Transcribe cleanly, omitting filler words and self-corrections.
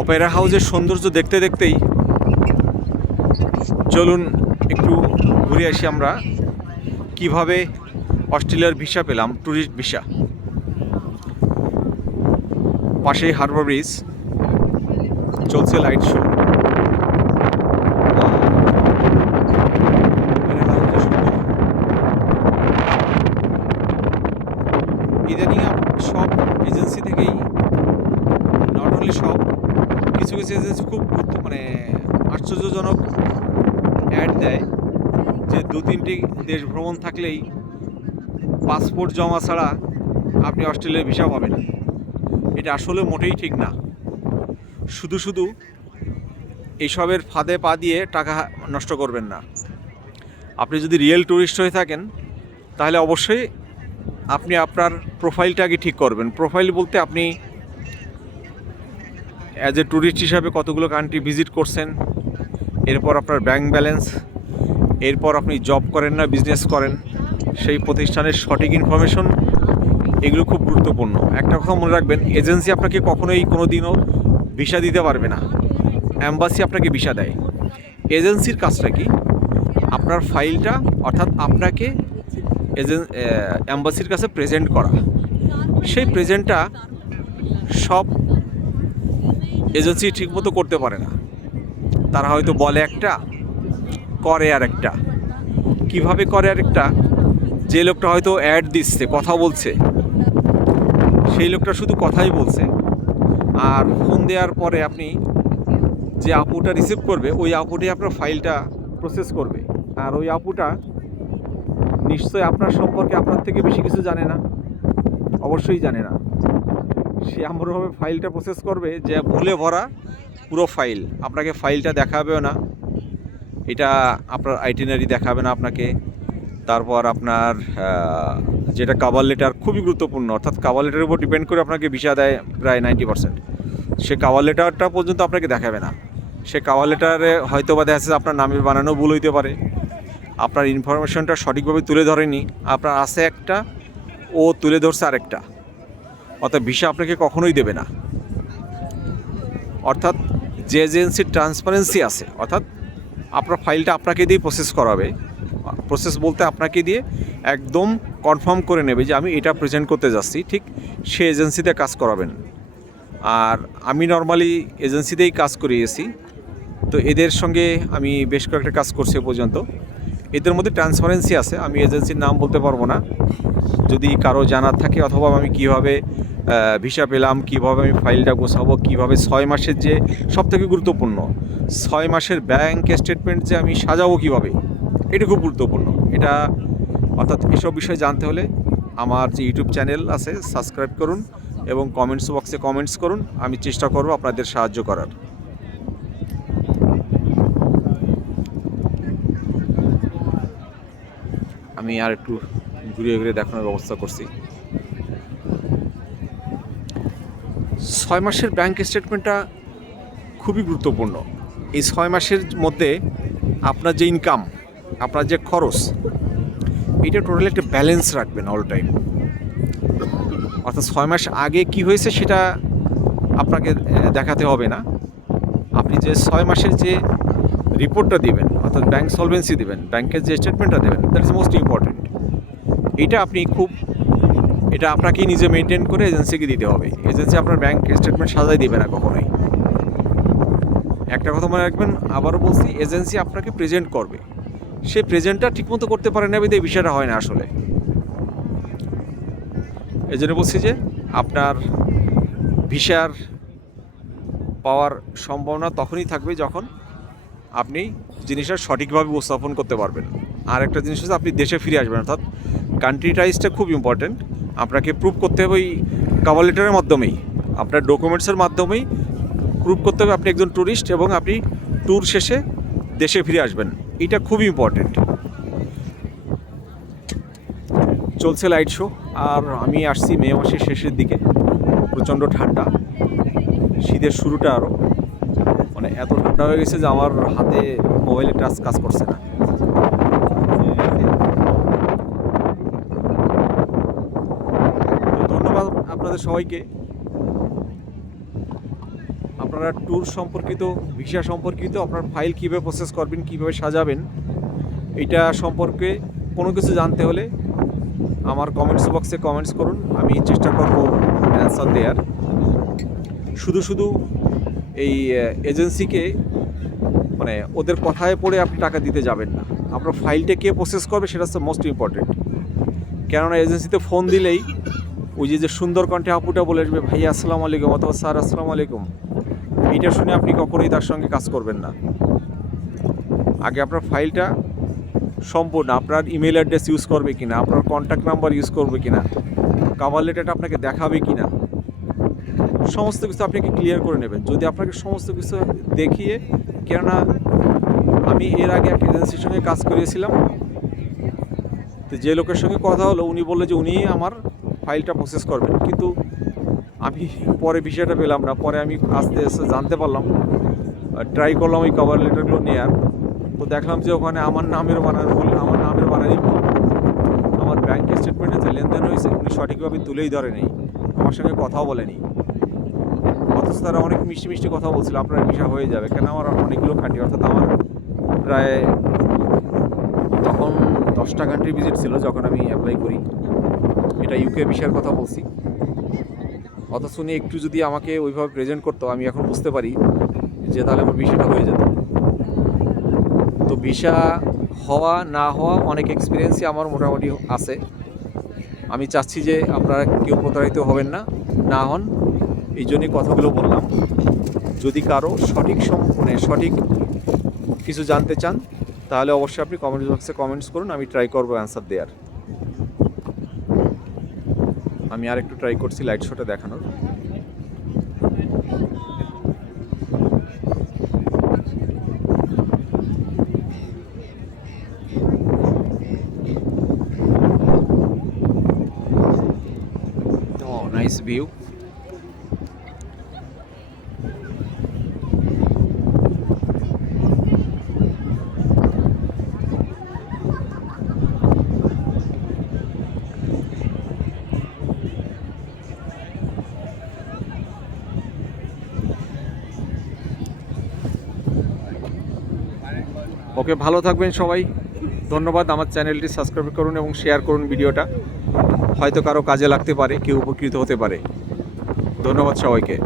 Opera হাউসের সৌন্দর্য দেখতে দেখতেই চলুন একটু ঘুরে আসি আমরা কিভাবে অস্ট্রেলিয়ার ভিসা পেলাম, ট্যুরিস্ট ভিসা। পাশেই হারবার ব্রিজ, চলছে লাইট শো। ইদানিং সব এজেন্সি থেকেই, নট অনলি সব, কিছু কিছু এজেন্সি খুব আশ্চর্যজনক অ্যাড দেয় যে 2-3টি দেশ ভ্রমণ থাকলেই পাসপোর্ট জমা ছাড়া আপনি অস্ট্রেলিয়ার ভিসা পাবেন। এটা আসলে মোটেই ঠিক না। শুধু শুধু এইসবের ফাঁদে পা দিয়ে টাকা নষ্ট করবেন না। আপনি যদি রিয়েল ট্যুরিস্ট হয়ে থাকেন তাহলে অবশ্যই আপনি আপনার প্রোফাইলটাকে ঠিক করবেন। প্রোফাইল বলতে আপনি অ্যাজ এ ট্যুরিস্ট হিসাবে কতগুলো কান্ট্রি ভিজিট করছেন, এরপর আপনার ব্যাংক ব্যালেন্স, এরপর আপনি জব করেন না বিজনেস করেন, সেই প্রতিষ্ঠানের সঠিক ইনফরমেশন, এগুলো খুব গুরুত্বপূর্ণ। একটা কথা মনে রাখবেন, এজেন্সি আপনাকে কখনোই কোনো দিনও ভিসা দিতে পারবে না, অ্যাম্বাসি আপনাকে ভিসা দেয়। এজেন্সির কাজটা কি? আপনার ফাইলটা, অর্থাৎ আপনাকে অ্যাম্বাসির কাছে প্রেজেন্ট করা। সেই প্রেজেন্টটা সব এজেন্সি ঠিকমতো করতে পারে না। তারা হয়তো বলে একটা, করে আর একটা। কীভাবে করে আর একটা? যে লোকটা হয়তো অ্যাড দিচ্ছে, কথা বলছে, সেই লোকটা শুধু কথাই বলছে, আর ফোন দেওয়ার পরে আপনি যে আপুটা রিসিভ করবে, ওই আপুটাই আপনার ফাইলটা প্রসেস করবে। আর ওই আপুটা নিশ্চয়ই আপনার সম্পর্কে আপনার থেকে বেশি কিছু জানে না, অবশ্যই জানে না। সে এমনভাবে ফাইলটা প্রসেস করবে যে ভুলে ভরা পুরো ফাইল, আপনাকে ফাইলটা দেখাবেও না, এটা আপনার আইটিনারি দেখাবে না আপনাকে। তারপর আপনার যেটা কভার লেটার, খুবই গুরুত্বপূর্ণ, অর্থাৎ কভার লেটারের উপর ডিপেন্ড করে আপনাকে ভিসা দেয় প্রায় 90%। সে কভার লেটারটা পর্যন্ত আপনাকে দেখাবে না। সে কভার লেটারে হয়তো বা দেখা যাচ্ছে আপনার নামের বানানো ভুল হইতে পারে, আপনার ইনফরমেশনটা সঠিকভাবে তুলে ধরেনি, আপনার আছে একটা, ও তুলে ধরছে আরেকটা, অর্থাৎ ভিসা আপনাকে কখনোই দেবে না। অর্থাৎ যে এজেন্সির ট্রান্সপারেন্সি আছে, অর্থাৎ আপনার ফাইলটা আপনাকে দিয়ে প্রসেস করাবে, প্রসেস বলতে আপনাকে দিয়ে একদম কনফার্ম করে নেবে যে আমি এটা প্রেজেন্ট করতে যাচ্ছি, ঠিক সে এজেন্সিতে কাজ করাবেন। আর আমি নর্মালি এজেন্সিতেই কাজ করিয়েছি, তো এদের সঙ্গে আমি বেশ কয়েকটা কাজ করছি পর্যন্ত। এদের মধ্যে ট্রান্সপারেন্সি আছে, আমি এজেন্সির নাম বলতে পারবো না, যদি কারো জানার থাকে, অথবা আমি কীভাবে ভিসা পেলাম, কীভাবে আমি ফাইলটা গোছাবো, কীভাবে 6 মাসের যে সবথেকে গুরুত্বপূর্ণ 6 মাসের ব্যাংক স্টেটমেন্ট যে আমি সাজাবো কীভাবে, এটা খুব গুরুত্বপূর্ণ। এটা অর্থাৎ এসব বিষয়ে জানতে হলে আমার যে ইউটিউব চ্যানেল আছে সাবস্ক্রাইব করুন এবং কমেন্টস বক্সে কমেন্টস করুন, আমি চেষ্টা করব আপনাদের সাহায্য করার। আমি আর একটু ঘুরিয়ে ঘুরিয়ে দেখানোর ব্যবস্থা করছি। 6 মাসের ব্যাংক স্টেটমেন্টটা খুবই গুরুত্বপূর্ণ। এই 6 মাসের মধ্যে আপনার যে ইনকাম, আপনার যে খরচ, এটা টোটালি একটা ব্যালেন্স রাখবেন অল টাইম। অর্থাৎ 6 মাস আগে কি হয়েছে সেটা আপনাকে দেখাতে হবে না। আপনি যে 6 মাসের যে রিপোর্টটা দিবেন, অর্থাৎ ব্যাংক সলভেন্সি দেবেন, ব্যাংকের যে স্টেটমেন্টটা দেবেন, দ্যাট ইজ মোস্ট ইম্পর্টেন্ট। এটা আপনি এটা আপনাকেই নিজে মেনটেন করে এজেন্সিকে দিতে হবে। এজেন্সি আপনার ব্যাংক স্টেটমেন্ট সাজাই দেবে না কখনোই। একটা কথা মনে রাখবেন, আবারও বলছি, এজেন্সি আপনাকে প্রেজেন্ট করবে, সে প্রেজেন্টটা ঠিকমতো করতে পারে না, এই বিষয়টা হয় না আসলে। এই জন্য বলছি যে আপনার ভিসার পাওয়ার সম্ভাবনা তখনই থাকবে যখন আপনি জিনিসটা সঠিকভাবে উপস্থাপন করতে পারবেন। আর একটা জিনিস হচ্ছে আপনি দেশে ফিরে আসবেন, অর্থাৎ কান্ট্রি টাইজটা খুব ইম্পর্ট্যান্ট। আপনাকে প্রুভ করতে হবে ওই কভার লেটারের মাধ্যমেই, আপনার ডকুমেন্টসের মাধ্যমেই প্রুভ করতে হবে আপনি একজন ট্যুরিস্ট এবং আপনি ট্যুর শেষে দেশে ফিরে আসবেন। এটা খুবই ইম্পর্ট্যান্ট। চলছে লাইট শো, আর আমি আসছি মে মাসের শেষের দিকে, প্রচণ্ড ঠান্ডা, শীতের শুরুটা আরও এত ঠান্ডা হয়ে গেছে যে আমার হাতে মোবাইলের টাচ কাজ করছে না। ধন্যবাদ আপনাদের সবাইকে আপনারা ট্যুর সম্পর্কিত, ভিসা সম্পর্কিত, আপনার ফাইল কীভাবে প্রসেস করবেন, কীভাবে সাজাবেন, এটা সম্পর্কে কোনো কিছু জানতে হলে আমার কমেন্টস বক্সে কমেন্টস করুন, আমি চেষ্টা করব অ্যান্সার দেওয়ার। শুধু এই এজেন্সিকে মানে ওদের কথায় পড়ে আপনি টাকা দিতে যাবেন না। আপনার ফাইলটা কে প্রসেস করবে সেটা হচ্ছে মোস্ট ইম্পর্টেন্ট। কেননা এজেন্সিতে ফোন দিলেই ওই যে সুন্দর কণ্ঠে আপুটা বলে আসবে ভাইয়া আসসালামু আলাইকুম অথবা স্যার আসসালামু আলাইকুম, এইটা শুনে আপনি কখনোই তার সঙ্গে কাজ করবেন না। আগে আপনার ফাইলটা সম্পূর্ণ, আপনার ইমেল অ্যাড্রেস ইউজ করবে কিনা, আপনার কন্ট্যাক্ট নাম্বার ইউজ করবে কিনা, কভার লেটারটা আপনাকে দেখাবে কিনা, সমস্ত কিছু আপনাকে ক্লিয়ার করে নেবেন। যদি আপনাকে সমস্ত কিছু দেখিয়ে, কেননা আমি এর আগে একটা এজেন্সির সঙ্গে কাজ করিয়েছিলাম, তো যে লোকের সঙ্গে কথা হলো উনি বললো যে উনি আমার ফাইলটা প্রসেস করবেন, কিন্তু আমি পরে বিষয়টা পেলাম না। পরে আমি আস্তে আস্তে জানতে পারলাম, ট্রাই করলাম ওই কভার লেটারগুলো নেওয়ার, তো দেখলাম যে ওখানে আমার নামের বানানই ভুল। আমার ব্যাংক স্টেটমেন্টে যে লেনদেন হয়েছে উনি সঠিকভাবে তুলেই ধরেনি, আমার সঙ্গে কথাও বলেনি। অথচ তারা অনেক মিষ্টি মিষ্টি কথা বলছিল আপনার ভিসা হয়ে যাবে, কেন আমার অনেকগুলো কান্ট্রি, অর্থাৎ আমার প্রায় তখন 10টা কান্ট্রি ভিজিট ছিল যখন আমি অ্যাপ্লাই করি। এটা ইউকে ভিসার কথা বলছি। অথচ উনি একটু যদি আমাকে ওইভাবে প্রেজেন্ট করতো, আমি এখন বুঝতে পারি যে তাহলে আমার ভিসাটা হয়ে যেত। তো ভিসা হওয়া না হওয়া অনেক এক্সপিরিয়েন্সই আমার মোটামুটি আছে। আমি চাচ্ছি যে আপনারা কেউ প্রতারিত হবেন না, না হন, এই জন্যই কথাগুলো বললাম। যদি কারো সঠিক সঠিক কিছু জানতে চান তাহলে অবশ্যই আপনি কমেন্ট বক্সে কমেন্টস করুন, আমি ট্রাই করবো অ্যান্সার দেওয়ার। আমি আর একটু ট্রাই করছি লাইট শোটা দেখানোর। Nice view. ওকে, ভালো থাকবেন সবাই। ধন্যবাদ। আমার চ্যানেলটি সাবস্ক্রাইব করুন এবং শেয়ার করুন ভিডিওটা, হয়তো কারো কাজে লাগতে পারে, কেউ উপকৃত হতে পারে। ধন্যবাদ সবাইকে।